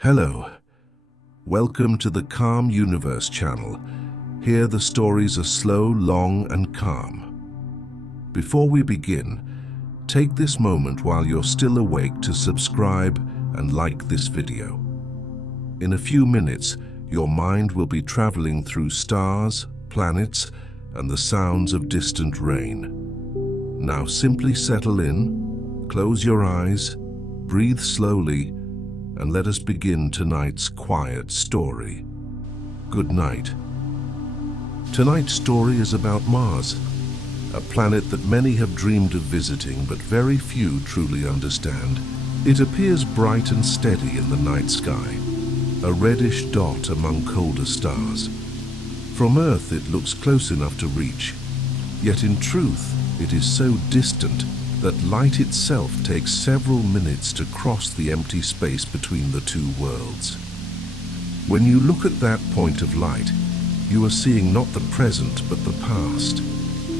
Hello, welcome to the Calm Universe channel. Here the stories are slow, long, and calm. Before we begin, take this moment while you're still awake to subscribe and like this video. In a few minutes, your mind will be traveling through stars, planets, and the sounds of distant rain. Now simply settle in, close your eyes, breathe slowly, and let us begin tonight's quiet story. Good night. Tonight's story is about Mars, a planet that many have dreamed of visiting but very few truly understand. It appears bright and steady in the night sky, a reddish dot among colder stars. From Earth it looks close enough to reach, yet in truth it is so distant that light itself takes several minutes to cross the empty space between the two worlds. When you look at that point of light, you are seeing not the present but the past,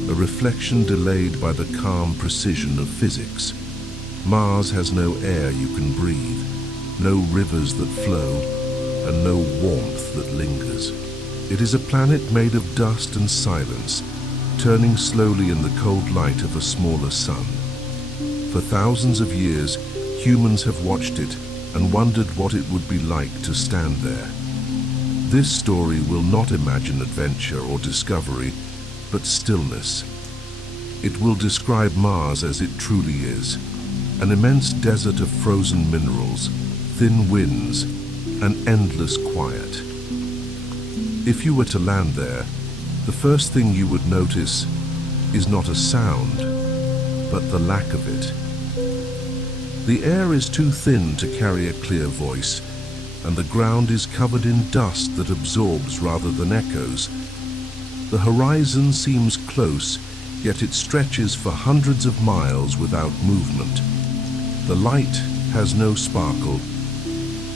a reflection delayed by the calm precision of physics. Mars has no air you can breathe, no rivers that flow, and no warmth that lingers. It is a planet made of dust and silence, turning slowly in the cold light of a smaller sun. For thousands of years, humans have watched it and wondered what it would be like to stand there. This story will not imagine adventure or discovery, but stillness. It will describe Mars as it truly is, an immense desert of frozen minerals, thin winds, and endless quiet. If you were to land there, the first thing you would notice is not a sound, but the lack of it. The air is too thin to carry a clear voice, and the ground is covered in dust that absorbs rather than echoes. The horizon seems close, yet it stretches for hundreds of miles without movement. The light has no sparkle.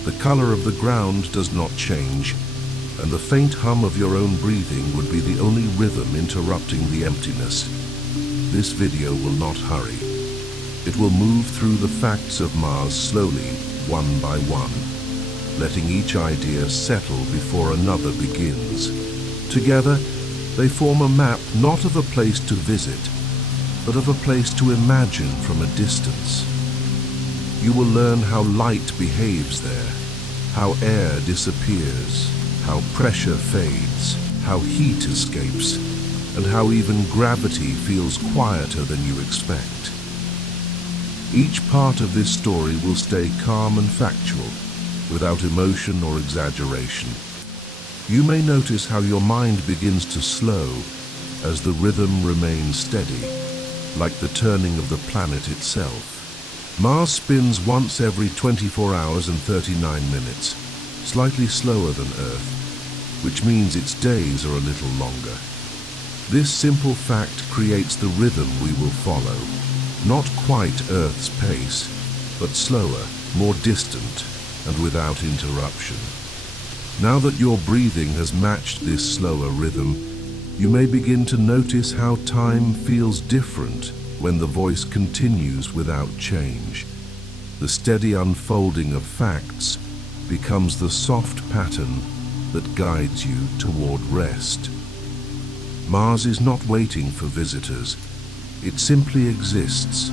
The color of the ground does not change, and the faint hum of your own breathing would be the only rhythm interrupting the emptiness. This video will not hurry. It will move through the facts of Mars slowly, one by one, letting each idea settle before another begins. Together, they form a map not of a place to visit, but of a place to imagine from a distance. You will learn how light behaves there, how air disappears, how pressure fades, how heat escapes, and how even gravity feels quieter than you expect. Each part of this story will stay calm and factual, without emotion or exaggeration. You may notice how your mind begins to slow as the rhythm remains steady, like the turning of the planet itself. Mars spins once every 24 hours and 39 minutes, slightly slower than Earth, which means its days are a little longer. This simple fact creates the rhythm we will follow, not quite Earth's pace, but slower, more distant, and without interruption. Now that your breathing has matched this slower rhythm, you may begin to notice how time feels different when the voice continues without change. The steady unfolding of facts becomes the soft pattern that guides you toward rest. Mars is not waiting for visitors. It simply exists,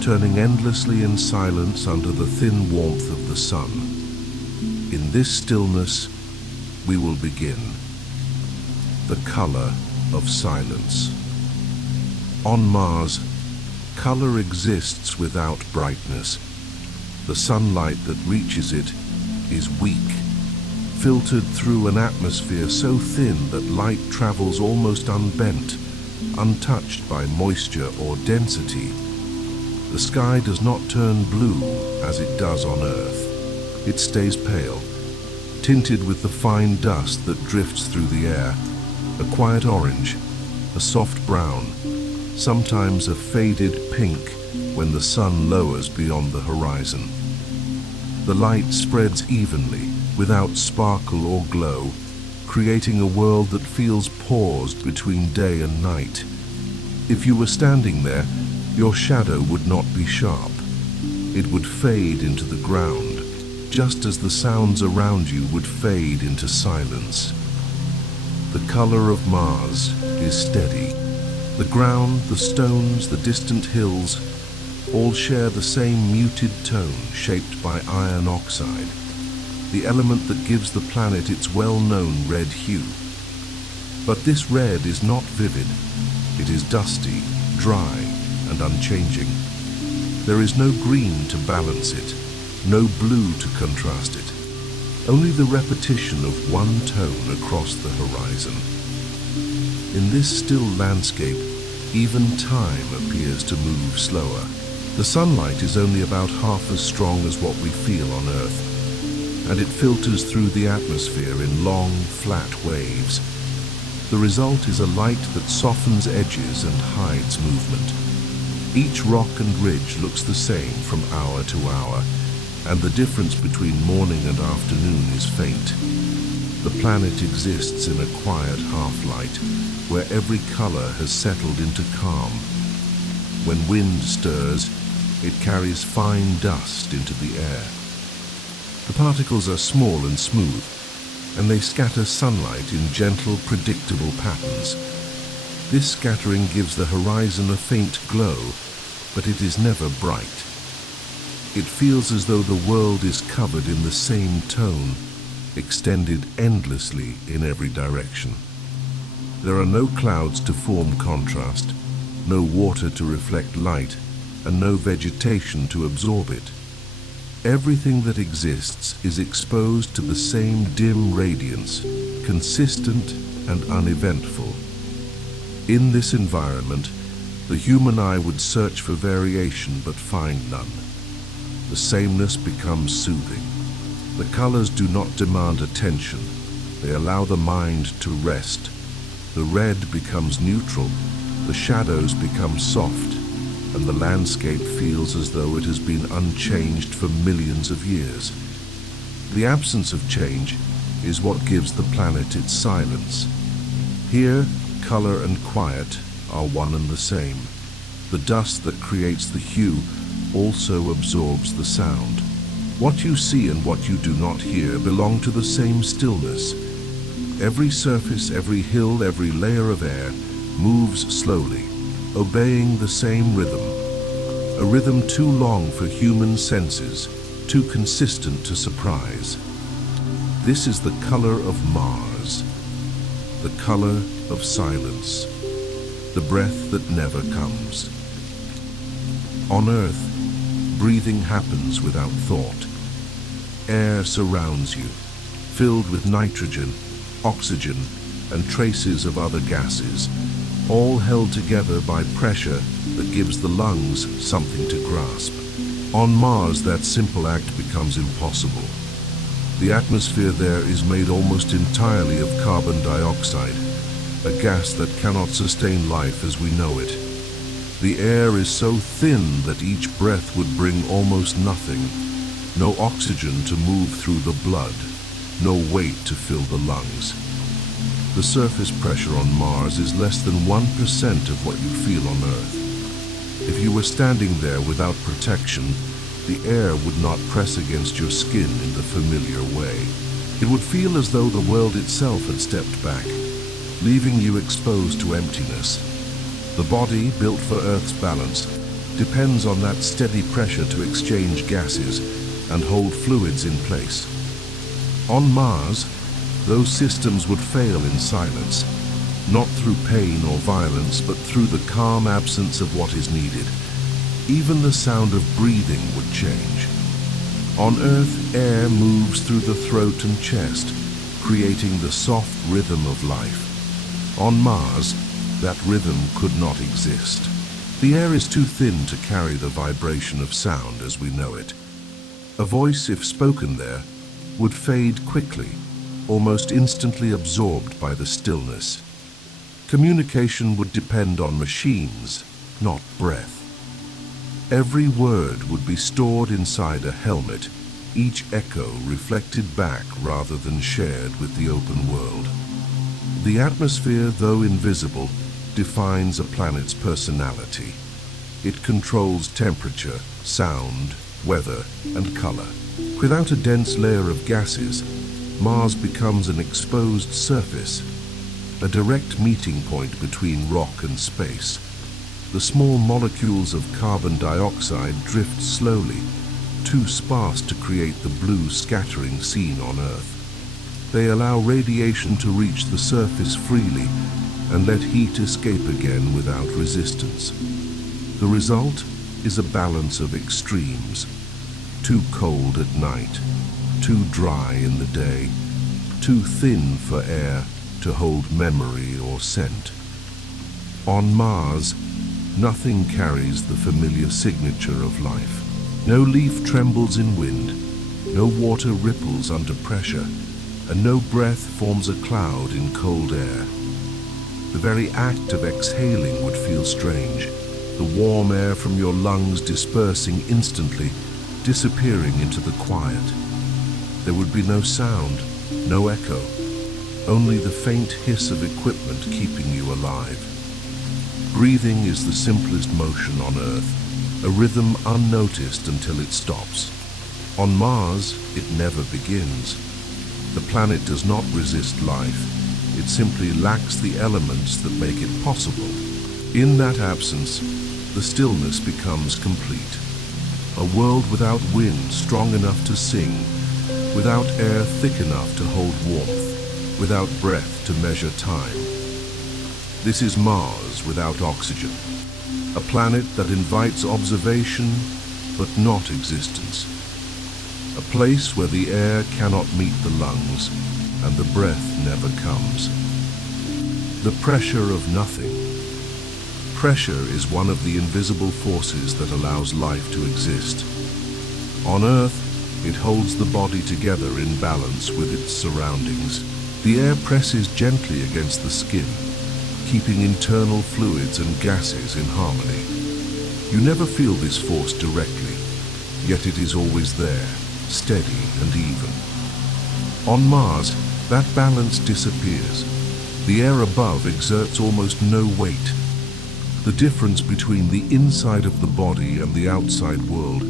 turning endlessly in silence under the thin warmth of the sun. In this stillness, we will begin. The color of silence. On Mars, color exists without brightness. The sunlight that reaches it is weak, filtered through an atmosphere so thin that light travels almost unbent, untouched by moisture or density. The sky does not turn blue as it does on Earth. It stays pale, tinted with the fine dust that drifts through the air, a quiet orange, a soft brown, sometimes a faded pink when the sun lowers beyond the horizon. The light spreads evenly, without sparkle or glow, creating a world that feels paused between day and night. If you were standing there, your shadow would not be sharp. It would fade into the ground, just as the sounds around you would fade into silence. The color of Mars is steady. The ground, the stones, the distant hills all share the same muted tone shaped by iron oxide, the element that gives the planet its well-known red hue. But this red is not vivid. It is dusty, dry, and unchanging. There is no green to balance it, no blue to contrast it, only the repetition of one tone across the horizon. In this still landscape, even time appears to move slower. The sunlight is only about half as strong as what we feel on Earth, and it filters through the atmosphere in long, flat waves. The result is a light that softens edges and hides movement. Each rock and ridge looks the same from hour to hour, and the difference between morning and afternoon is faint. The planet exists in a quiet half-light, where every color has settled into calm. When wind stirs, it carries fine dust into the air. The particles are small and smooth, and they scatter sunlight in gentle, predictable patterns. This scattering gives the horizon a faint glow, but it is never bright. It feels as though the world is covered in the same tone, extended endlessly in every direction. There are no clouds to form contrast, no water to reflect light, and no vegetation to absorb it. Everything that exists is exposed to the same dim radiance, consistent and uneventful. In this environment, the human eye would search for variation but find none. The sameness becomes soothing. The colors do not demand attention. They allow the mind to rest. The red becomes neutral, the shadows become soft, and the landscape feels as though it has been unchanged for millions of years. The absence of change is what gives the planet its silence. Here, color and quiet are one and the same. The dust that creates the hue also absorbs the sound. What you see and what you do not hear belong to the same stillness. Every surface, every hill, every layer of air moves slowly, obeying the same rhythm. A rhythm too long for human senses, too consistent to surprise. This is the color of Mars, the color of silence, the breath that never comes. On Earth, breathing happens without thought. Air surrounds you, filled with nitrogen, oxygen, and traces of other gases, all held together by pressure that gives the lungs something to grasp. On Mars, that simple act becomes impossible. The atmosphere there is made almost entirely of carbon dioxide, a gas that cannot sustain life as we know it. The air is so thin that each breath would bring almost nothing. No oxygen to move through the blood, no weight to fill the lungs. The surface pressure on Mars is less than 1% of what you feel on Earth. If you were standing there without protection, the air would not press against your skin in the familiar way. It would feel as though the world itself had stepped back, leaving you exposed to emptiness. The body, built for Earth's balance, depends on that steady pressure to exchange gases and hold fluids in place. On Mars, those systems would fail in silence, not through pain or violence, but through the calm absence of what is needed. Even the sound of breathing would change. On Earth, air moves through the throat and chest, creating the soft rhythm of life. On Mars, that rhythm could not exist. The air is too thin to carry the vibration of sound as we know it. A voice, if spoken there, would fade quickly, almost instantly absorbed by the stillness. Communication would depend on machines, not breath. Every word would be stored inside a helmet, each echo reflected back rather than shared with the open world. The atmosphere, though invisible, defines a planet's personality. It controls temperature, sound, weather, and color. Without a dense layer of gases, Mars becomes an exposed surface, a direct meeting point between rock and space. The small molecules of carbon dioxide drift slowly, too sparse to create the blue scattering seen on Earth. They allow radiation to reach the surface freely and let heat escape again without resistance. The result is a balance of extremes: too cold at night, too dry in the day, too thin for air to hold memory or scent. On Mars, nothing carries the familiar signature of life. No leaf trembles in wind, no water ripples under pressure, and no breath forms a cloud in cold air. The very act of exhaling would feel strange, the warm air from your lungs dispersing instantly, disappearing into the quiet. There would be no sound, no echo, only the faint hiss of equipment keeping you alive. Breathing is the simplest motion on Earth, a rhythm unnoticed until it stops. On Mars, it never begins. The planet does not resist life. It simply lacks the elements that make it possible. In that absence, the stillness becomes complete. A world without wind strong enough to sing, without air thick enough to hold warmth, without breath to measure time. This is Mars without oxygen, a planet that invites observation but not existence, a place where the air cannot meet the lungs and the breath never comes. The pressure of nothing. Pressure is one of the invisible forces that allows life to exist. On Earth, it holds the body together in balance with its surroundings. The air presses gently against the skin, keeping internal fluids and gases in harmony. You never feel this force directly, yet it is always there, steady and even. On Mars, that balance disappears. The air above exerts almost no weight. The difference between the inside of the body and the outside world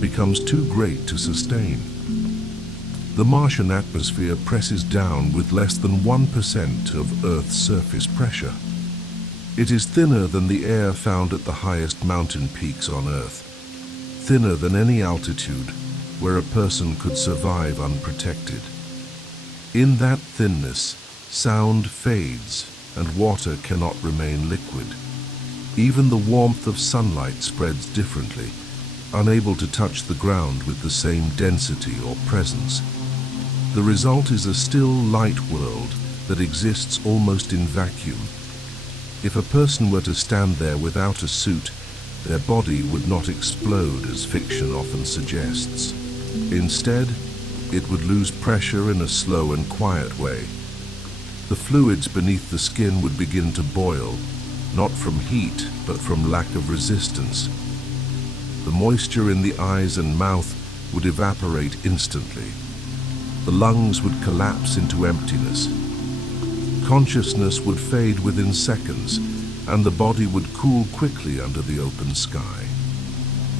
becomes too great to sustain. The Martian atmosphere presses down with less than 1% of Earth's surface pressure. It is thinner than the air found at the highest mountain peaks on Earth, thinner than any altitude where a person could survive unprotected. In that thinness, sound fades and water cannot remain liquid. Even the warmth of sunlight spreads differently, unable to touch the ground with the same density or presence. The result is a still light world that exists almost in vacuum. If a person were to stand there without a suit, their body would not explode as fiction often suggests. Instead, it would lose pressure in a slow and quiet way. The fluids beneath the skin would begin to boil, not from heat, but from lack of resistance. The moisture in the eyes and mouth would evaporate instantly. The lungs would collapse into emptiness. Consciousness would fade within seconds, and the body would cool quickly under the open sky.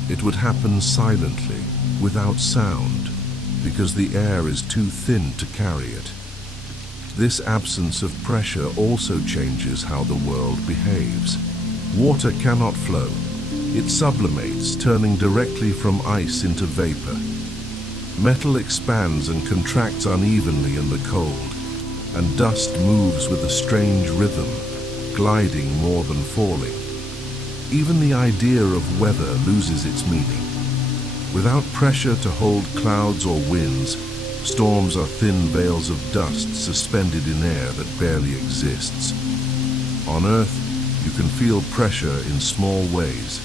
It would happen silently, without sound, because the air is too thin to carry it. This absence of pressure also changes how the world behaves. Water cannot flow. It sublimates, turning directly from ice into vapor. Metal expands and contracts unevenly in the cold, and dust moves with a strange rhythm, gliding more than falling. Even the idea of weather loses its meaning. Without pressure to hold clouds or winds, storms are thin veils of dust suspended in air that barely exists. On Earth, you can feel pressure in small ways,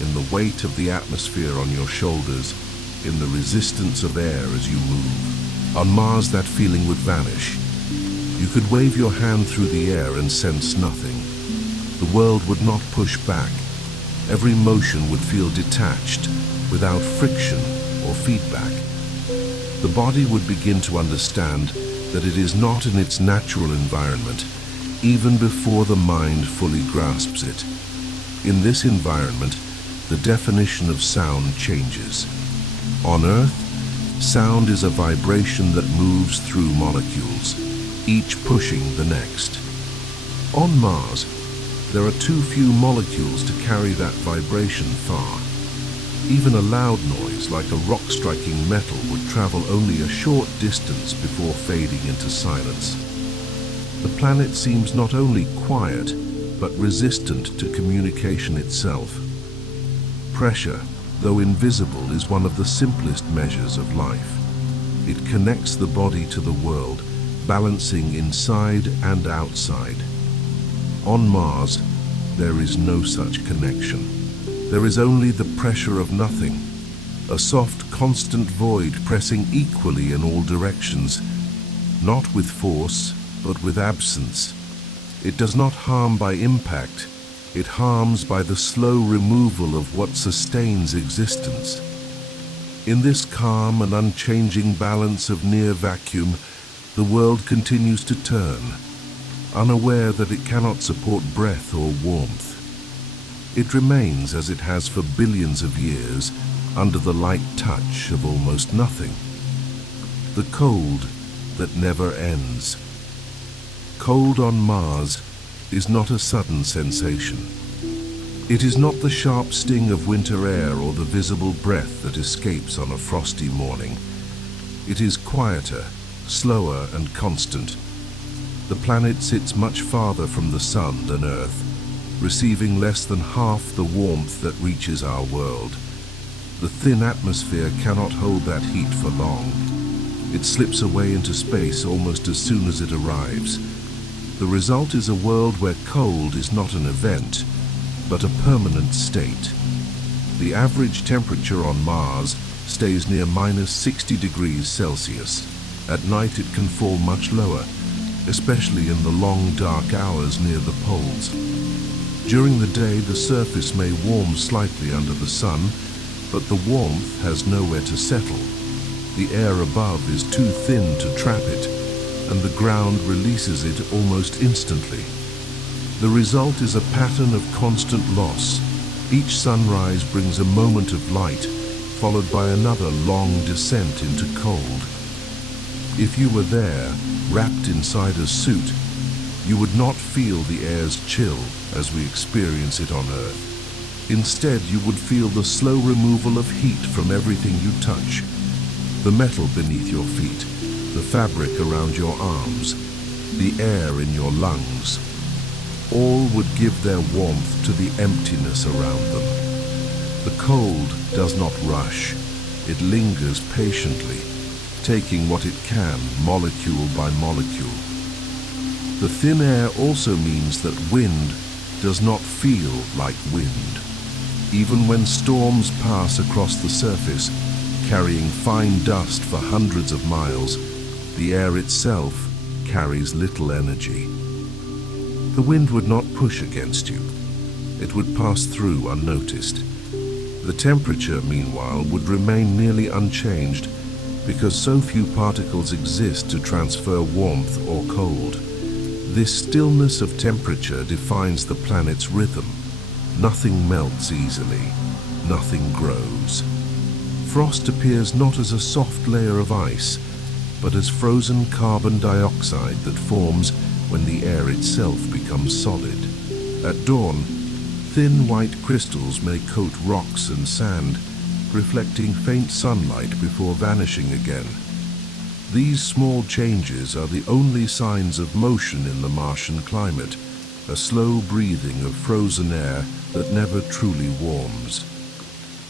in the weight of the atmosphere on your shoulders, in the resistance of air as you move. On Mars, that feeling would vanish. You could wave your hand through the air and sense nothing. The world would not push back. Every motion would feel detached, without friction or feedback. The body would begin to understand that it is not in its natural environment, even before the mind fully grasps it. In this environment, the definition of sound changes. On Earth, Sound is a vibration that moves through molecules, each pushing the next. On Mars, there are too few molecules to carry that vibration far. Even a loud noise like a rock striking metal would travel only a short distance before fading into silence. The planet seems not only quiet, but resistant to communication itself. Pressure, though invisible, is one of the simplest measures of life. It connects the body to the world, balancing inside and outside. On Mars, there is no such connection. There is only the pressure of nothing, a soft, constant void pressing equally in all directions, not with force, but with absence. It does not harm by impact, it harms by the slow removal of what sustains existence. In this calm and unchanging balance of near vacuum, the world continues to turn, unaware that it cannot support breath or warmth. It remains as it has for billions of years, under the light touch of almost nothing. The cold that never ends. Cold on Mars is not a sudden sensation. It is not the sharp sting of winter air or the visible breath that escapes on a frosty morning. It is quieter, slower and constant. The planet sits much farther from the sun than Earth, receiving less than half the warmth that reaches our world. The thin atmosphere cannot hold that heat for long. It slips away into space almost as soon as it arrives. The result is a world where cold is not an event, but a permanent state. The average temperature on Mars stays near -60 degrees Celsius. At night it can fall much lower, especially in the long dark hours near the poles. During the day the surface may warm slightly under the sun, but the warmth has nowhere to settle. The air above is too thin to trap it, and the ground releases it almost instantly. The result is a pattern of constant loss. Each sunrise brings a moment of light, followed by another long descent into cold. If you were there, wrapped inside a suit, you would not feel the air's chill as we experience it on Earth. Instead, you would feel the slow removal of heat from everything you touch. The metal beneath your feet, the fabric around your arms, the air in your lungs. All would give their warmth to the emptiness around them. The cold does not rush. It lingers patiently, taking what it can, molecule by molecule. The thin air also means that wind does not feel like wind. Even when storms pass across the surface, carrying fine dust for hundreds of miles, the air itself carries little energy. The wind would not push against you. It would pass through unnoticed. The temperature, meanwhile, would remain nearly unchanged because so few particles exist to transfer warmth or cold. This stillness of temperature defines the planet's rhythm. Nothing melts easily. Nothing grows. Frost appears not as a soft layer of ice, but as frozen carbon dioxide that forms when the air itself becomes solid. At dawn, thin white crystals may coat rocks and sand, reflecting faint sunlight before vanishing again. These small changes are the only signs of motion in the Martian climate, a slow breathing of frozen air that never truly warms.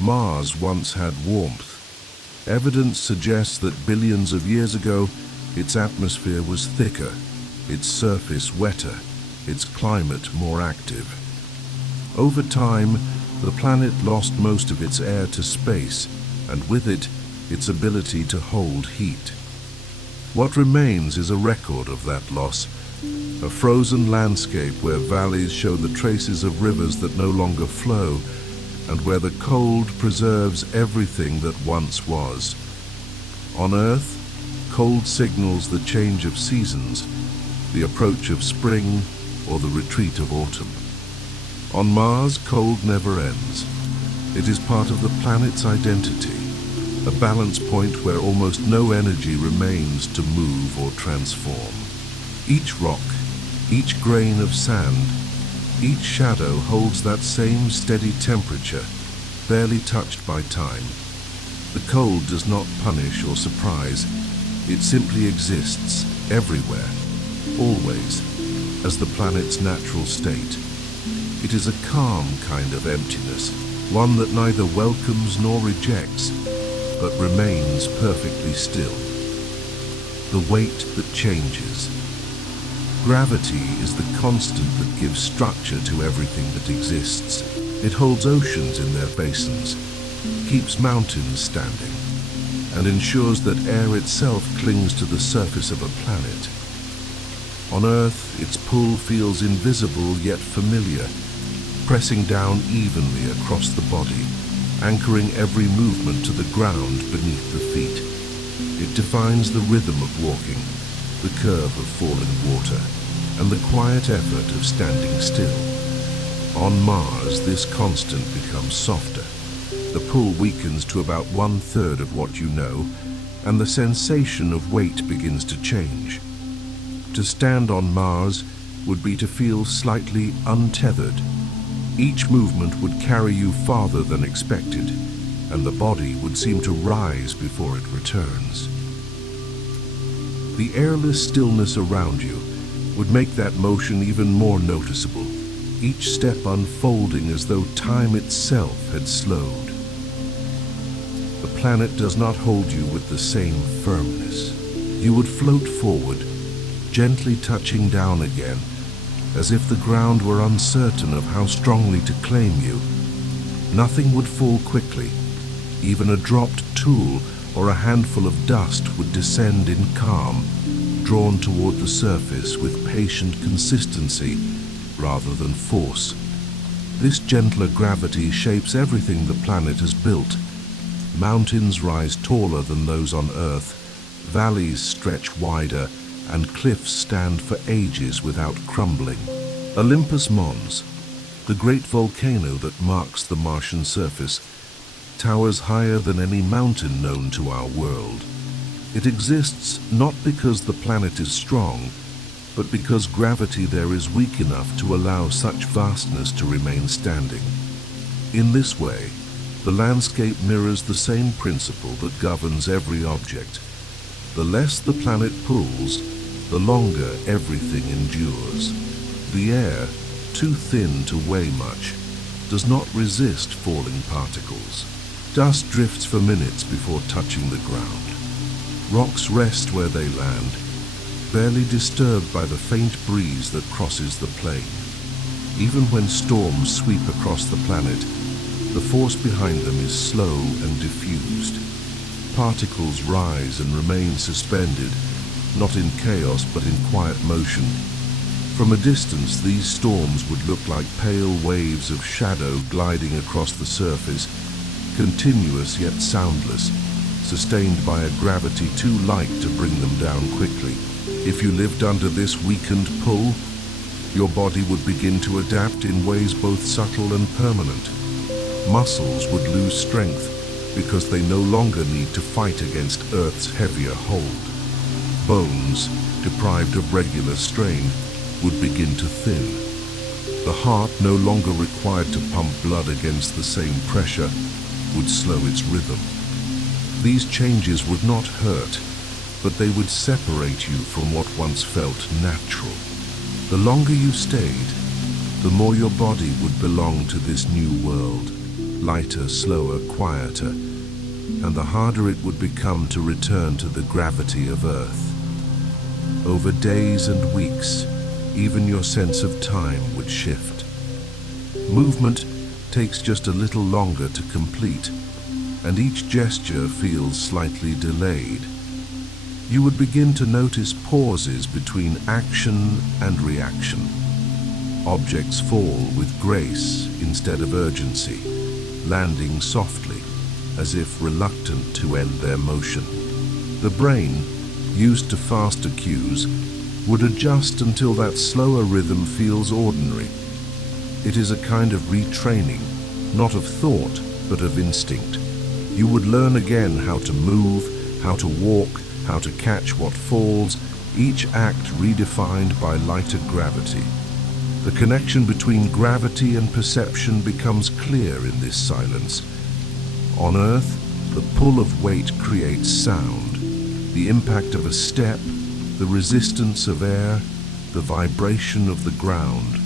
Mars once had warmth. Evidence suggests that billions of years ago, its atmosphere was thicker, its surface wetter, its climate more active. Over time, the planet lost most of its air to space, and with it, its ability to hold heat. What remains is a record of that loss, a frozen landscape where valleys show the traces of rivers that no longer flow, and where the cold preserves everything that once was. On Earth, cold signals the change of seasons, the approach of spring, or the retreat of autumn. On Mars, cold never ends. It is part of the planet's identity. a balance point where almost no energy remains to move or transform. Each rock, each grain of sand, each shadow holds that same steady temperature, barely touched by time. The cold does not punish or surprise, it simply exists everywhere, always, as the planet's natural state. It is a calm kind of emptiness, one that neither welcomes nor rejects, but remains perfectly still. The weight that changes. Gravity is the constant that gives structure to everything that exists. It holds oceans in their basins, keeps mountains standing, and ensures that air itself clings to the surface of a planet. On Earth, its pull feels invisible yet familiar, pressing down evenly across the body, anchoring every movement to the ground beneath the feet. It defines the rhythm of walking, the curve of falling water, and the quiet effort of standing still. On Mars, this constant becomes softer. The pull weakens to about 1/3 of what you know, and the sensation of weight begins to change. To stand on Mars would be to feel slightly untethered. Each movement would carry you farther than expected, and the body would seem to rise before it returns. The airless stillness around you would make that motion even more noticeable, each step unfolding as though time itself had slowed. The planet does not hold you with the same firmness. You would float forward, gently touching down again, as if the ground were uncertain of how strongly to claim you. Nothing would fall quickly. Even a dropped tool or a handful of dust would descend in calm, drawn toward the surface with patient consistency rather than force. This gentler gravity shapes everything the planet has built. Mountains rise taller than those on Earth, valleys stretch wider, and cliffs stand for ages without crumbling. Olympus Mons, the great volcano that marks the Martian surface, towers higher than any mountain known to our world. It exists not because the planet is strong, but because gravity there is weak enough to allow such vastness to remain standing. In this way, the landscape mirrors the same principle that governs every object. The less the planet pulls, the longer everything endures. The air, too thin to weigh much, does not resist falling particles. Dust drifts for minutes before touching the ground. Rocks rest where they land, barely disturbed by the faint breeze that crosses the plain. Even when storms sweep across the planet, the force behind them is slow and diffused. Particles rise and remain suspended, not in chaos but in quiet motion. From a distance, these storms would look like pale waves of shadow gliding across the surface, continuous yet soundless, sustained by a gravity too light to bring them down quickly. If you lived under this weakened pull, your body would begin to adapt in ways both subtle and permanent. Muscles would lose strength because they no longer need to fight against Earth's heavier hold. Bones, deprived of regular strain, would begin to thin. The heart, no longer required to pump blood against the same pressure, would slow its rhythm. These changes would not hurt, but they would separate you from what once felt natural. The longer you stayed, the more your body would belong to this new world, lighter, slower, quieter, and the harder it would become to return to the gravity of Earth. Over days and weeks, even your sense of time would shift. Movement takes just a little longer to complete, and each gesture feels slightly delayed. You would begin to notice pauses between action and reaction. Objects fall with grace instead of urgency, landing softly, as if reluctant to end their motion. The brain, used to faster cues, would adjust until that slower rhythm feels ordinary. It is a kind of retraining, not of thought, but of instinct. You would learn again how to move, how to walk, how to catch what falls, each act redefined by lighter gravity. The connection between gravity and perception becomes clear in this silence. On Earth, the pull of weight creates sound, the impact of a step, the resistance of air, the vibration of the ground.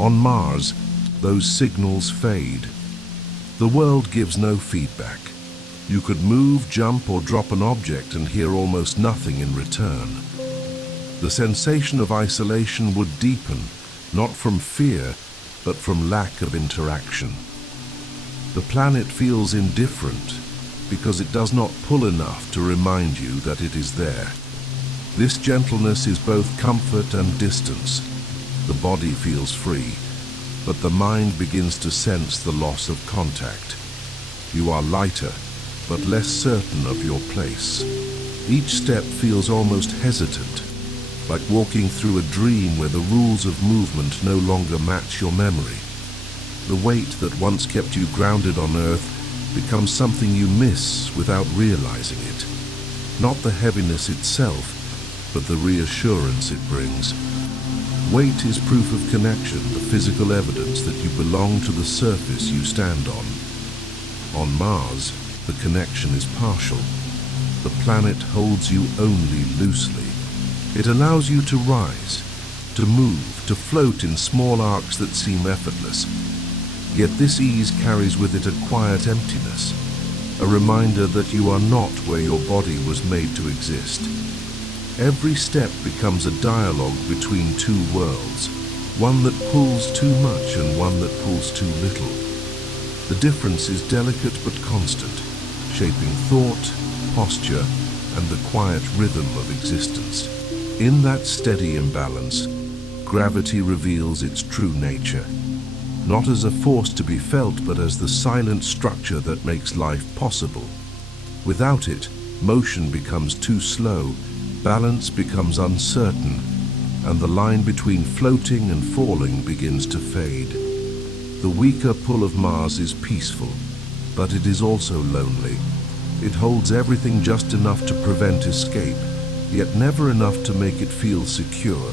On Mars, those signals fade. The world gives no feedback. You could move, jump, or drop an object and hear almost nothing in return. The sensation of isolation would deepen, not from fear, but from lack of interaction. The planet feels indifferent because it does not pull enough to remind you that it is there. This gentleness is both comfort and distance. The body feels free, but the mind begins to sense the loss of contact. You are lighter, but less certain of your place. Each step feels almost hesitant, like walking through a dream where the rules of movement no longer match your memory. The weight that once kept you grounded on Earth becomes something you miss without realizing it. Not the heaviness itself, but the reassurance it brings. Weight is proof of connection, the physical evidence that you belong to the surface you stand on. On Mars, the connection is partial. The planet holds you only loosely. It allows you to rise, to move, to float in small arcs that seem effortless. Yet this ease carries with it a quiet emptiness, a reminder that you are not where your body was made to exist. Every step becomes a dialogue between two worlds, one that pulls too much and one that pulls too little. The difference is delicate but constant, shaping thought, posture, and the quiet rhythm of existence. In that steady imbalance, gravity reveals its true nature. Not as a force to be felt, but as the silent structure that makes life possible. Without it, motion becomes too slow, balance becomes uncertain, and the line between floating and falling begins to fade. The weaker pull of Mars is peaceful, but it is also lonely. It holds everything just enough to prevent escape, yet never enough to make it feel secure.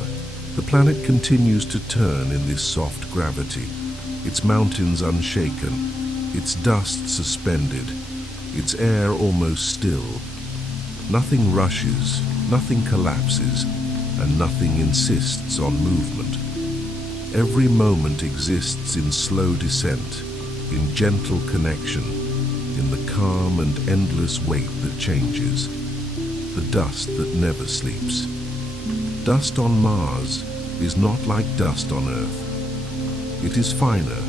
The planet continues to turn in this soft gravity, its mountains unshaken, its dust suspended, its air almost still. Nothing rushes, nothing collapses, and nothing insists on movement. Every moment exists in slow descent, in gentle connection, in the calm and endless weight that changes, the dust that never sleeps. Dust on Mars is not like dust on Earth. It is finer,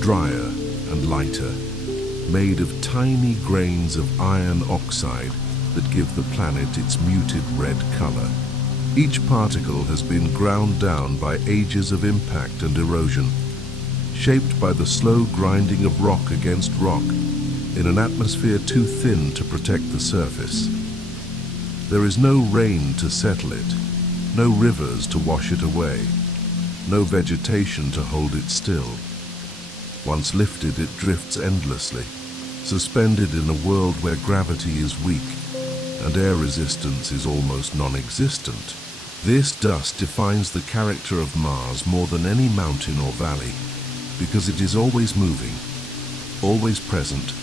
drier, and lighter, made of tiny grains of iron oxide that give the planet its muted red color. Each particle has been ground down by ages of impact and erosion, shaped by the slow grinding of rock against rock in an atmosphere too thin to protect the surface. There is no rain to settle it, no rivers to wash it away, no vegetation to hold it still. Once lifted, it drifts endlessly, suspended in a world where gravity is weak and air resistance is almost non-existent. This dust defines the character of Mars more than any mountain or valley, because it is always moving, always present,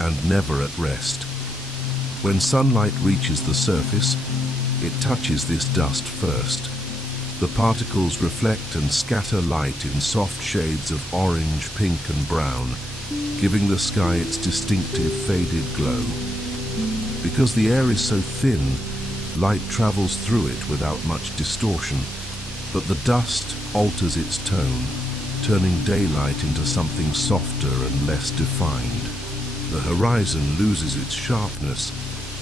and never at rest. When sunlight reaches the surface, it touches this dust first. The particles reflect and scatter light in soft shades of orange, pink, and brown, giving the sky its distinctive faded glow. Because the air is so thin, light travels through it without much distortion, but the dust alters its tone, turning daylight into something softer and less defined. The horizon loses its sharpness,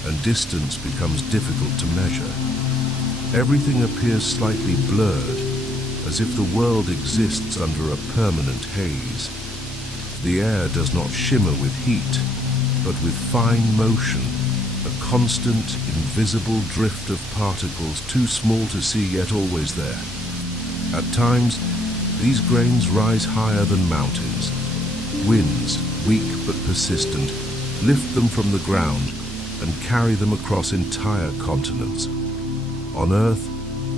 and distance becomes difficult to measure. Everything appears slightly blurred, as if the world exists under a permanent haze. The air does not shimmer with heat, but with fine motion, a constant, invisible drift of particles too small to see yet always there. At times, these grains rise higher than mountains. Winds, weak but persistent, lift them from the ground, and carry them across entire continents. On Earth,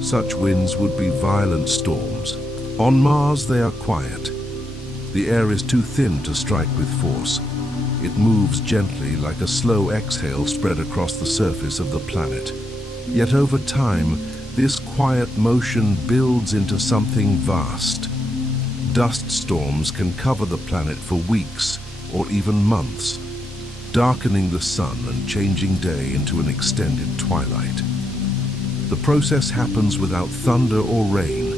such winds would be violent storms. On Mars, they are quiet. The air is too thin to strike with force. It moves gently like a slow exhale spread across the surface of the planet. Yet over time, this quiet motion builds into something vast. Dust storms can cover the planet for weeks or even months, darkening the sun and changing day into an extended twilight. The process happens without thunder or rain,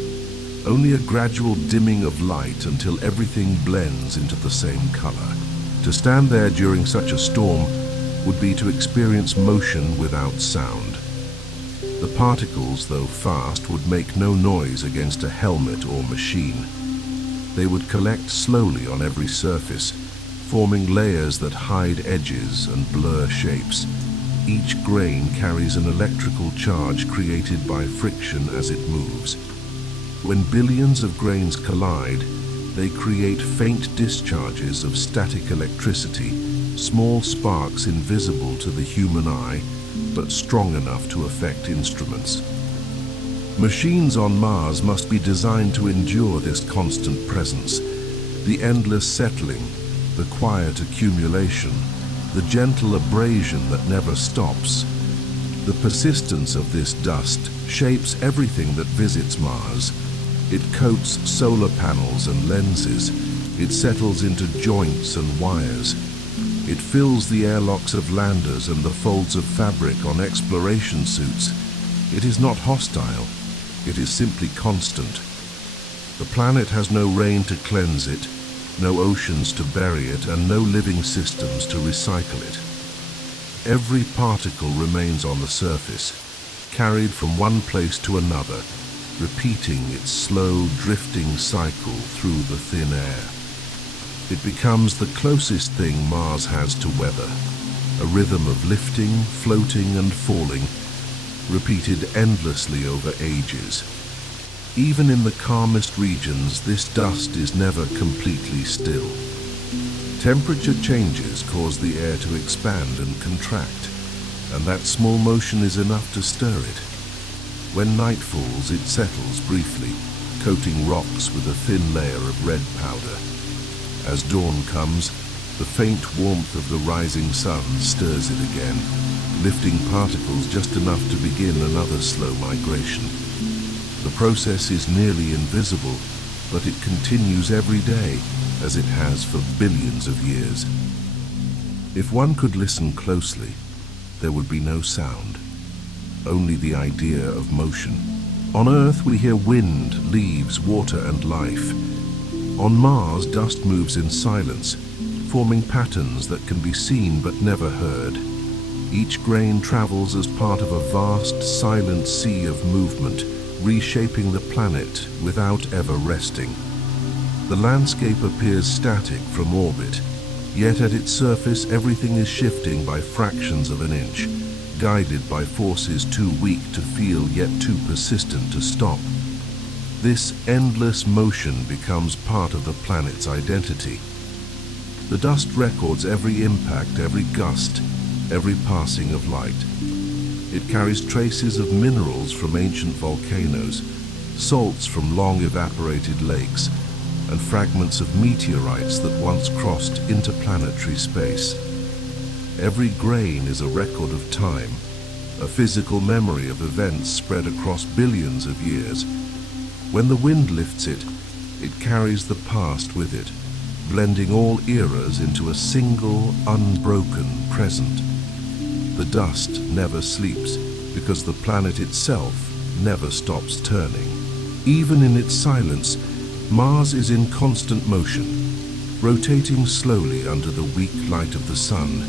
only a gradual dimming of light until everything blends into the same color. To stand there during such a storm would be to experience motion without sound. The particles, though fast, would make no noise against a helmet or machine. They would collect slowly on every surface, forming layers that hide edges and blur shapes. Each grain carries an electrical charge created by friction as it moves. When billions of grains collide, they create faint discharges of static electricity, small sparks invisible to the human eye, but strong enough to affect instruments. Machines on Mars must be designed to endure this constant presence, the endless settling, the quiet accumulation, the gentle abrasion that never stops. The persistence of this dust shapes everything that visits Mars. It coats solar panels and lenses. It settles into joints and wires. It fills the airlocks of landers and the folds of fabric on exploration suits. It is not hostile. It is simply constant. The planet has no rain to cleanse it, no oceans to bury it, and no living systems to recycle it. Every particle remains on the surface, carried from one place to another, repeating its slow, drifting cycle through the thin air. It becomes the closest thing Mars has to weather, a rhythm of lifting, floating, and falling, repeated endlessly over ages. Even in the calmest regions, this dust is never completely still. Temperature changes cause the air to expand and contract, and that small motion is enough to stir it. When night falls, it settles briefly, coating rocks with a thin layer of red powder. As dawn comes, the faint warmth of the rising sun stirs it again, lifting particles just enough to begin another slow migration. The process is nearly invisible, but it continues every day, as it has for billions of years. If one could listen closely, there would be no sound, only the idea of motion. On Earth, we hear wind, leaves, water, and life. On Mars, dust moves in silence, forming patterns that can be seen but never heard. Each grain travels as part of a vast, silent sea of movement, reshaping the planet without ever resting. The landscape appears static from orbit, yet at its surface everything is shifting by fractions of an inch, guided by forces too weak to feel yet too persistent to stop. This endless motion becomes part of the planet's identity. The dust records every impact, every gust, every passing of light. It carries traces of minerals from ancient volcanoes, salts from long evaporated lakes, and fragments of meteorites that once crossed interplanetary space. Every grain is a record of time, a physical memory of events spread across billions of years. When the wind lifts it, it carries the past with it, blending all eras into a single, unbroken present. The dust never sleeps because the planet itself never stops turning. Even in its silence, Mars is in constant motion, rotating slowly under the weak light of the sun,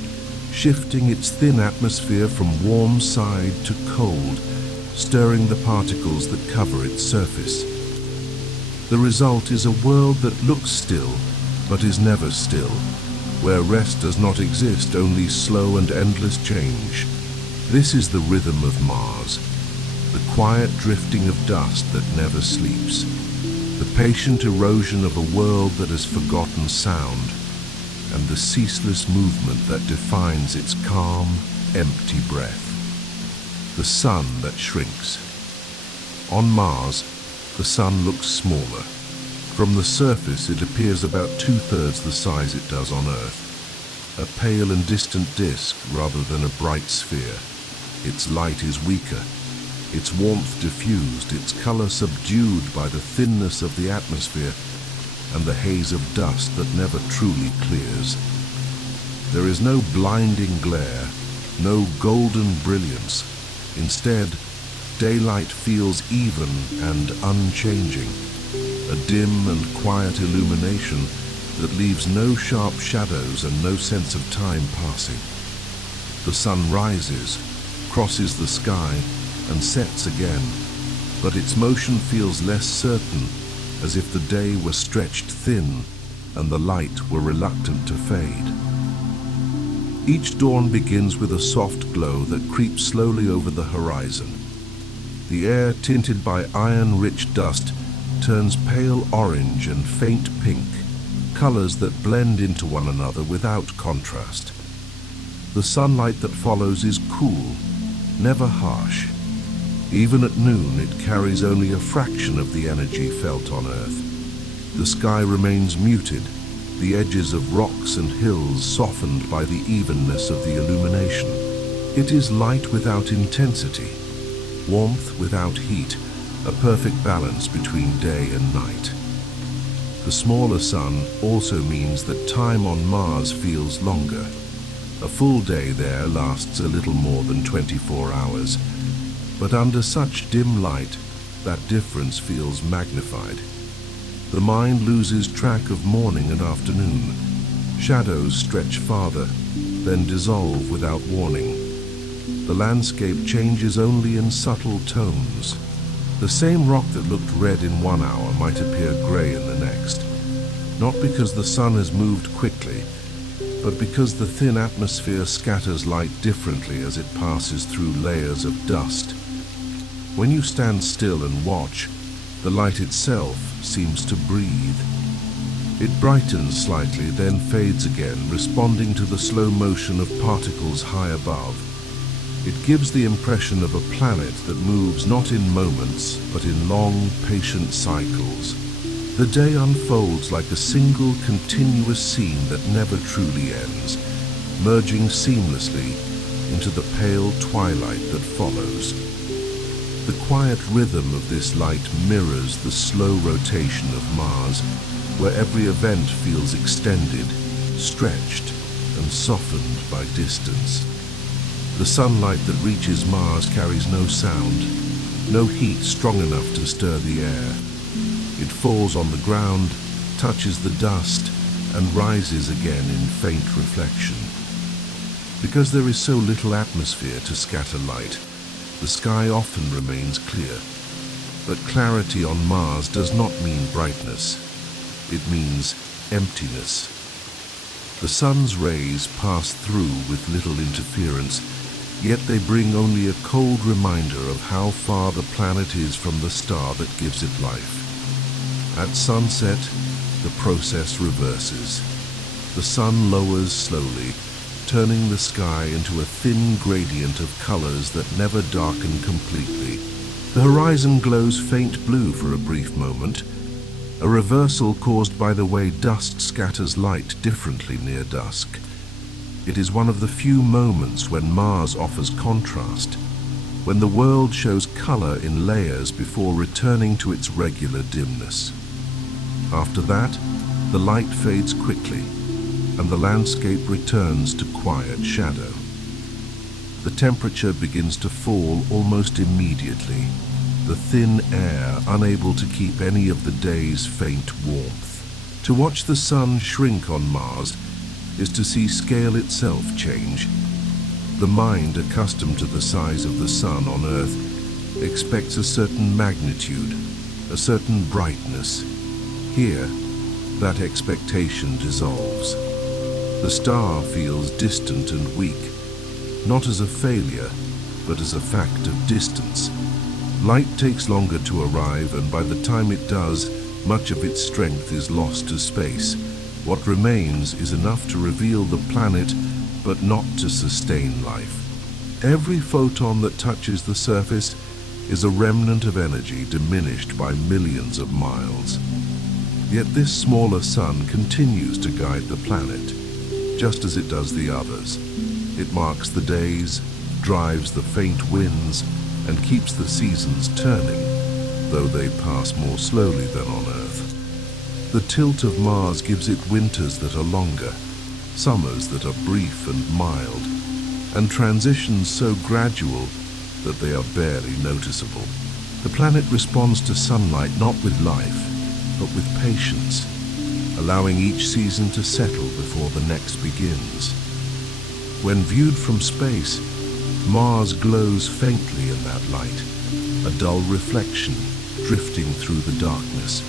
shifting its thin atmosphere from warm side to cold, stirring the particles that cover its surface. The result is a world that looks still, but is never still, where rest does not exist, only slow and endless change. This is the rhythm of Mars, the quiet drifting of dust that never sleeps, the patient erosion of a world that has forgotten sound. and the ceaseless movement that defines its calm, empty breath. The sun that shrinks. On Mars, the sun looks smaller. From the surface, it appears about 2/3 the size it does on Earth. A pale and distant disk rather than a bright sphere. Its light is weaker, its warmth diffused, its color subdued by the thinness of the atmosphere and the haze of dust that never truly clears. There is no blinding glare, no golden brilliance. Instead, daylight feels even and unchanging, a dim and quiet illumination that leaves no sharp shadows and no sense of time passing. The sun rises, crosses the sky, and sets again, but its motion feels less certain, as if the day were stretched thin and the light were reluctant to fade. Each dawn begins with a soft glow that creeps slowly over the horizon. The air, tinted by iron-rich dust, turns pale orange and faint pink, colors that blend into one another without contrast. The sunlight that follows is cool, never harsh. Even at noon, it carries only a fraction of the energy felt on Earth. The sky remains muted, the edges of rocks and hills softened by the evenness of the illumination. It is light without intensity, warmth without heat, a perfect balance between day and night. The smaller sun also means that time on Mars feels longer. A full day there lasts a little more than 24 hours. But under such dim light, that difference feels magnified. The mind loses track of morning and afternoon. Shadows stretch farther, then dissolve without warning. The landscape changes only in subtle tones. The same rock that looked red in 1 hour might appear gray in the next. Not because the sun has moved quickly, but because the thin atmosphere scatters light differently as it passes through layers of dust. When you stand still and watch, the light itself seems to breathe. It brightens slightly, then fades again, responding to the slow motion of particles high above. It gives the impression of a planet that moves not in moments, but in long, patient cycles. The day unfolds like a single, continuous scene that never truly ends, merging seamlessly into the pale twilight that follows. The quiet rhythm of this light mirrors the slow rotation of Mars, where every event feels extended, stretched, and softened by distance. The sunlight that reaches Mars carries no sound, no heat strong enough to stir the air. It falls on the ground, touches the dust, and rises again in faint reflection. Because there is so little atmosphere to scatter light, the sky often remains clear. But clarity on Mars does not mean brightness. It means emptiness. The sun's rays pass through with little interference, yet they bring only a cold reminder of how far the planet is from the star that gives it life. At sunset, the process reverses. The sun lowers slowly, turning the sky into a thin gradient of colors that never darken completely. The horizon glows faint blue for a brief moment, a reversal caused by the way dust scatters light differently near dusk. It is one of the few moments when Mars offers contrast, when the world shows color in layers before returning to its regular dimness. After that, the light fades quickly, and the landscape returns to quiet shadow. The temperature begins to fall almost immediately, the thin air unable to keep any of the day's faint warmth. To watch the sun shrink on Mars is to see scale itself change. The mind, accustomed to the size of the sun on Earth, expects a certain magnitude, a certain brightness. Here, that expectation dissolves. The star feels distant and weak, not as a failure, but as a fact of distance. Light takes longer to arrive, and by the time it does, much of its strength is lost to space, What remains is enough to reveal the planet, but not to sustain life. Every photon that touches the surface is a remnant of energy diminished by millions of miles. Yet this smaller sun continues to guide the planet, just as it does the others. It marks the days, drives the faint winds, and keeps the seasons turning, though they pass more slowly than on Earth. The tilt of Mars gives it winters that are longer, summers that are brief and mild, and transitions so gradual that they are barely noticeable. The planet responds to sunlight not with life, but with patience, allowing each season to settle before the next begins. When viewed from space, Mars glows faintly in that light, a dull reflection drifting through the darkness.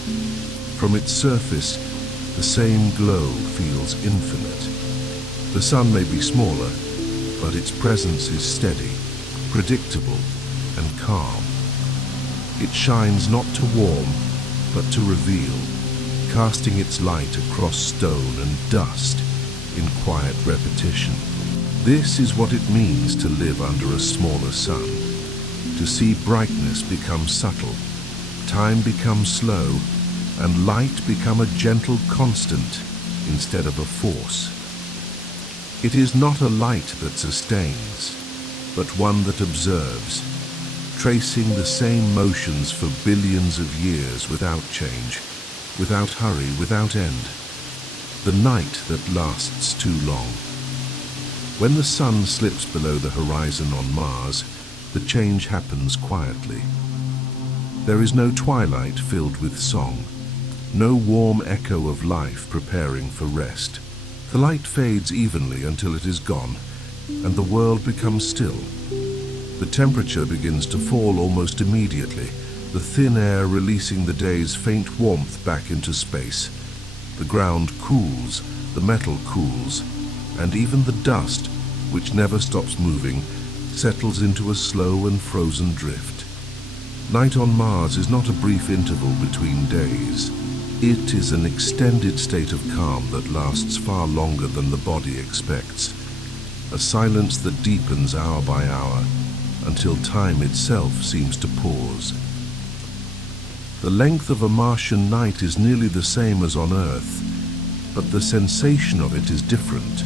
From its surface, the same glow feels infinite. The sun may be smaller, but its presence is steady, predictable, and calm. It shines not to warm, but to reveal, casting its light across stone and dust in quiet repetition. This is what it means to live under a smaller sun, to see brightness become subtle, time become slow, and light become a gentle constant instead of a force. It is not a light that sustains, but one that observes, tracing the same motions for billions of years without change, without hurry, without end. The night that lasts too long. When the sun slips below the horizon on Mars, the change happens quietly. There is no twilight filled with song, no warm echo of life preparing for rest. The light fades evenly until it is gone, and the world becomes still. The temperature begins to fall almost immediately, the thin air releasing the day's faint warmth back into space. The ground cools, the metal cools, and even the dust, which never stops moving, settles into a slow and frozen drift. Night on Mars is not a brief interval between days. It is an extended state of calm that lasts far longer than the body expects. A silence that deepens hour by hour, until time itself seems to pause. The length of a Martian night is nearly the same as on Earth, but the sensation of it is different.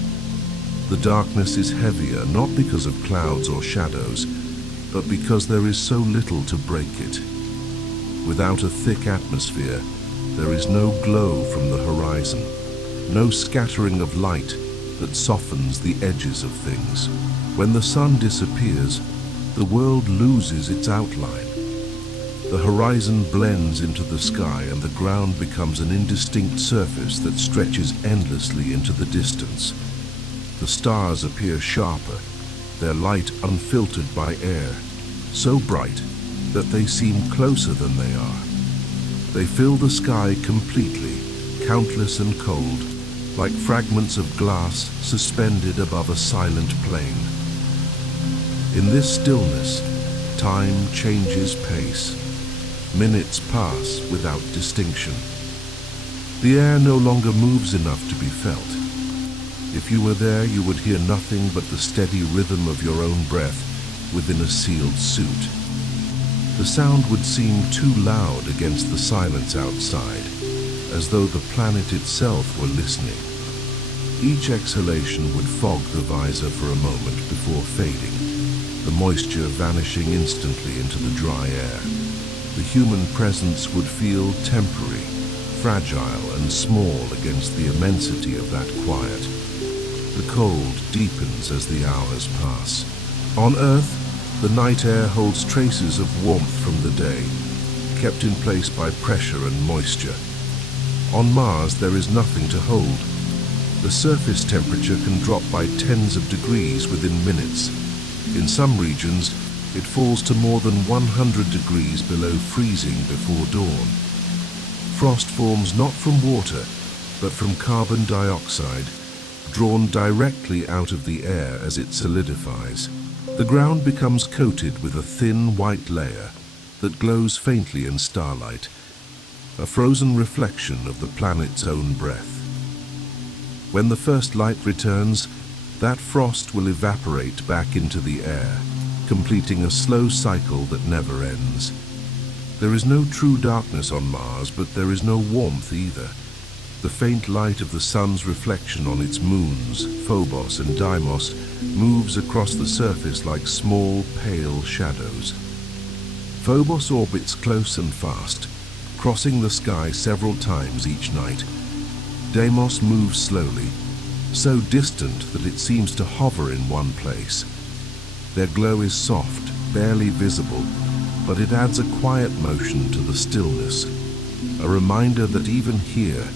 The darkness is heavier, not because of clouds or shadows, but because there is so little to break it. Without a thick atmosphere, there is no glow from the horizon, no scattering of light that softens the edges of things. When the sun disappears, the world loses its outline. The horizon blends into the sky and the ground becomes an indistinct surface that stretches endlessly into the distance. The stars appear sharper, their light unfiltered by air, so bright that they seem closer than they are. They fill the sky completely, countless and cold, like fragments of glass suspended above a silent plain. In this stillness, time changes pace. Minutes pass without distinction. The air no longer moves enough to be felt. If you were there, you would hear nothing but the steady rhythm of your own breath within a sealed suit. The sound would seem too loud against the silence outside, as though the planet itself were listening. Each exhalation would fog the visor for a moment before fading, the moisture vanishing instantly into the dry air. The human presence would feel temporary, fragile and small against the immensity of that quiet. The cold deepens as the hours pass. On Earth, the night air holds traces of warmth from the day, kept in place by pressure and moisture. On Mars, there is nothing to hold. The surface temperature can drop by tens of degrees within minutes. In some regions, it falls to more than 100 degrees below freezing before dawn. Frost forms not from water, but from carbon dioxide, drawn directly out of the air as it solidifies. The ground becomes coated with a thin white layer that glows faintly in starlight, a frozen reflection of the planet's own breath. When the first light returns, that frost will evaporate back into the air, completing a slow cycle that never ends. There is no true darkness on Mars, but there is no warmth either. The faint light of the sun's reflection on its moons, Phobos and Deimos, moves across the surface like small, pale shadows. Phobos orbits close and fast, crossing the sky several times each night. Deimos moves slowly, so distant that it seems to hover in one place. Their glow is soft, barely visible, but it adds a quiet motion to the stillness, a reminder that even here,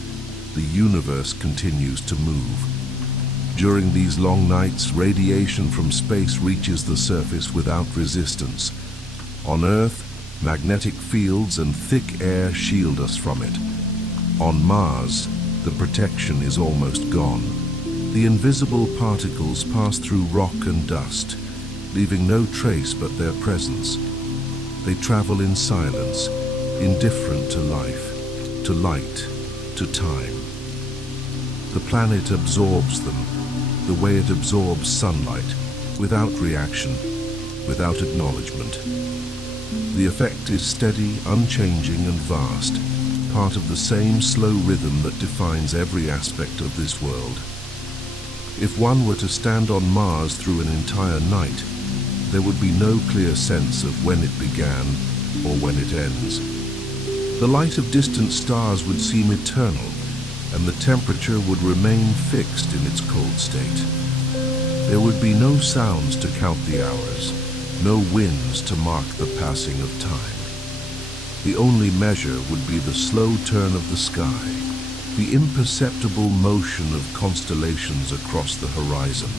the universe continues to move. During these long nights, radiation from space reaches the surface without resistance. On Earth, magnetic fields and thick air shield us from it. On Mars, the protection is almost gone. The invisible particles pass through rock and dust, leaving no trace but their presence. They travel in silence, indifferent to life, to light, to time. The planet absorbs them, the way it absorbs sunlight, without reaction, without acknowledgement. The effect is steady, unchanging and vast, part of the same slow rhythm that defines every aspect of this world. If one were to stand on Mars through an entire night, there would be no clear sense of when it began or when it ends. The light of distant stars would seem eternal, and the temperature would remain fixed in its cold state. There would be no sounds to count the hours, no winds to mark the passing of time. The only measure would be the slow turn of the sky, the imperceptible motion of constellations across the horizon.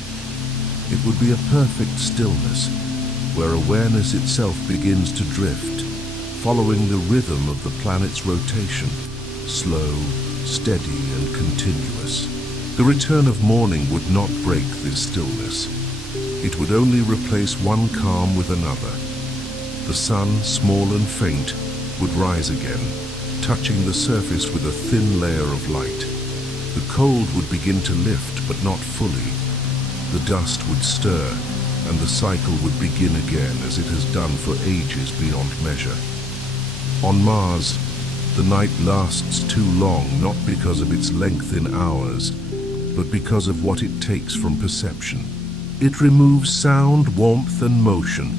It would be a perfect stillness, where awareness itself begins to drift, following the rhythm of the planet's rotation, slow, steady and continuous. The return of morning would not break this stillness. It would only replace one calm with another. The sun, small and faint, would rise again, touching the surface with a thin layer of light. The cold would begin to lift, but not fully. The dust would stir, and the cycle would begin again as it has done for ages beyond measure. On Mars, the night lasts too long, not because of its length in hours, but because of what it takes from perception. It removes sound, warmth and motion,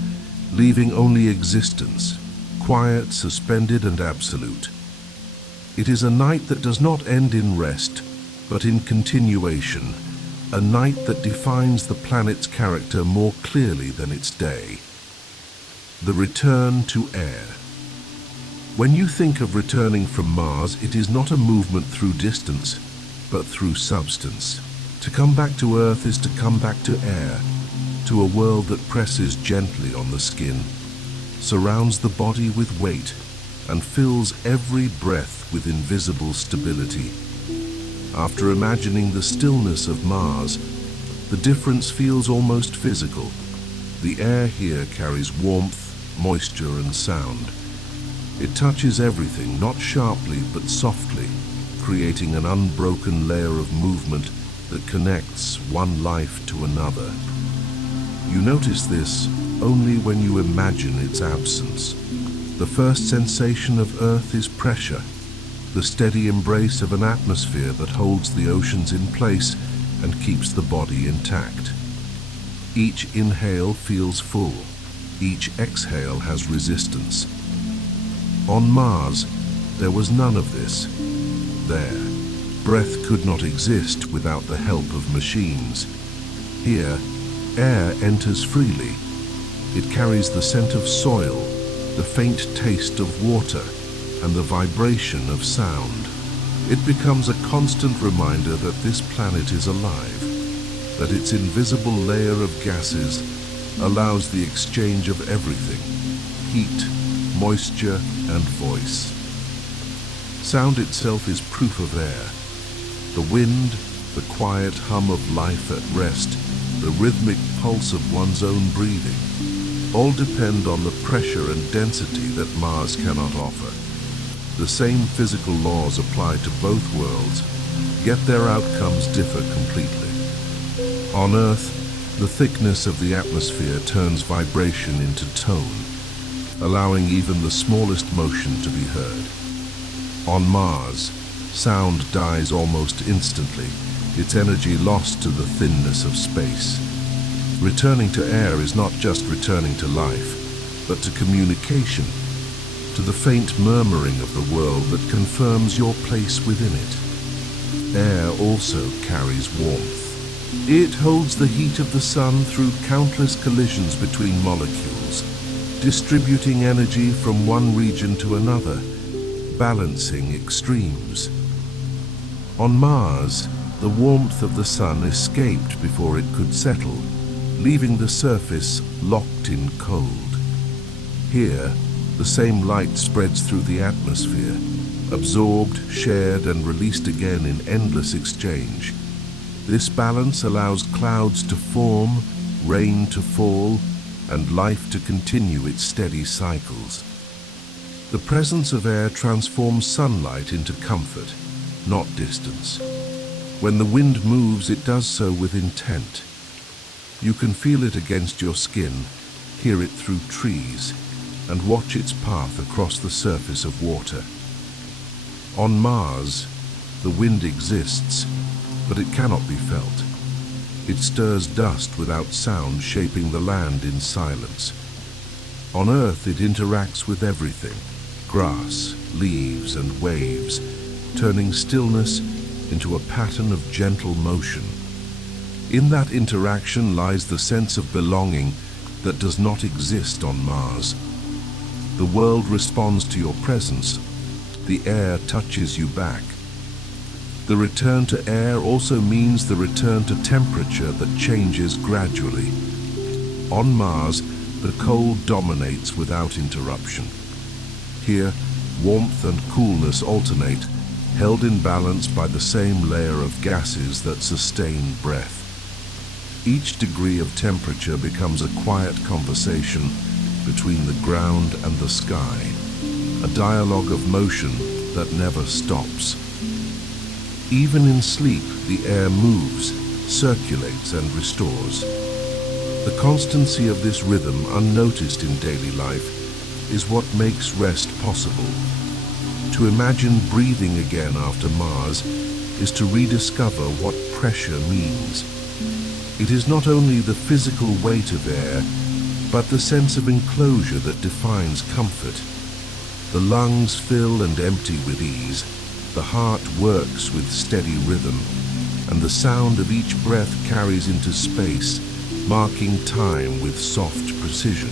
leaving only existence, quiet, suspended and absolute. It is a night that does not end in rest, but in continuation, a night that defines the planet's character more clearly than its day. The return to air. When you think of returning from Mars, it is not a movement through distance, but through substance. To come back to Earth is to come back to air, to a world that presses gently on the skin, surrounds the body with weight, and fills every breath with invisible stability. After imagining the stillness of Mars, the difference feels almost physical. The air here carries warmth, moisture, and sound. It touches everything, not sharply but softly, creating an unbroken layer of movement that connects one life to another. You notice this only when you imagine its absence. The first sensation of Earth is pressure, the steady embrace of an atmosphere that holds the oceans in place and keeps the body intact. Each inhale feels full, each exhale has resistance. On Mars, there was none of this. There, breath could not exist without the help of machines. Here, air enters freely. It carries the scent of soil, the faint taste of water, and the vibration of sound. It becomes a constant reminder that this planet is alive, that its invisible layer of gases allows the exchange of everything: heat, moisture, and voice. Sound itself is proof of air. The wind, the quiet hum of life at rest, the rhythmic pulse of one's own breathing, all depend on the pressure and density that Mars cannot offer. The same physical laws apply to both worlds, yet their outcomes differ completely. On Earth, the thickness of the atmosphere turns vibration into tone, allowing even the smallest motion to be heard. On Mars, sound dies almost instantly, its energy lost to the thinness of space. Returning to air is not just returning to life, but to communication, to the faint murmuring of the world that confirms your place within it. Air also carries warmth. It holds the heat of the sun through countless collisions between molecules, distributing energy from one region to another, balancing extremes. On Mars, the warmth of the sun escaped before it could settle, leaving the surface locked in cold. Here, the same light spreads through the atmosphere, absorbed, shared, and released again in endless exchange. This balance allows clouds to form, rain to fall, and life to continue its steady cycles. The presence of air transforms sunlight into comfort, not distance. When the wind moves, it does so with intent. You can feel it against your skin, hear it through trees, and watch its path across the surface of water. On Mars, the wind exists, but it cannot be felt. It stirs dust without sound, shaping the land in silence. On Earth, it interacts with everything: grass, leaves, and waves, turning stillness into a pattern of gentle motion. In that interaction lies the sense of belonging that does not exist on Mars. The world responds to your presence. The air touches you back. The return to air also means the return to temperature that changes gradually. On Mars, the cold dominates without interruption. Here, warmth and coolness alternate, held in balance by the same layer of gases that sustain breath. Each degree of temperature becomes a quiet conversation between the ground and the sky, a dialogue of motion that never stops. Even in sleep, the air moves, circulates, and restores. The constancy of this rhythm, unnoticed in daily life, is what makes rest possible. To imagine breathing again after Mars is to rediscover what pressure means. It is not only the physical weight of air, but the sense of enclosure that defines comfort. The lungs fill and empty with ease, the heart works with steady rhythm, and the sound of each breath carries into space, marking time with soft precision.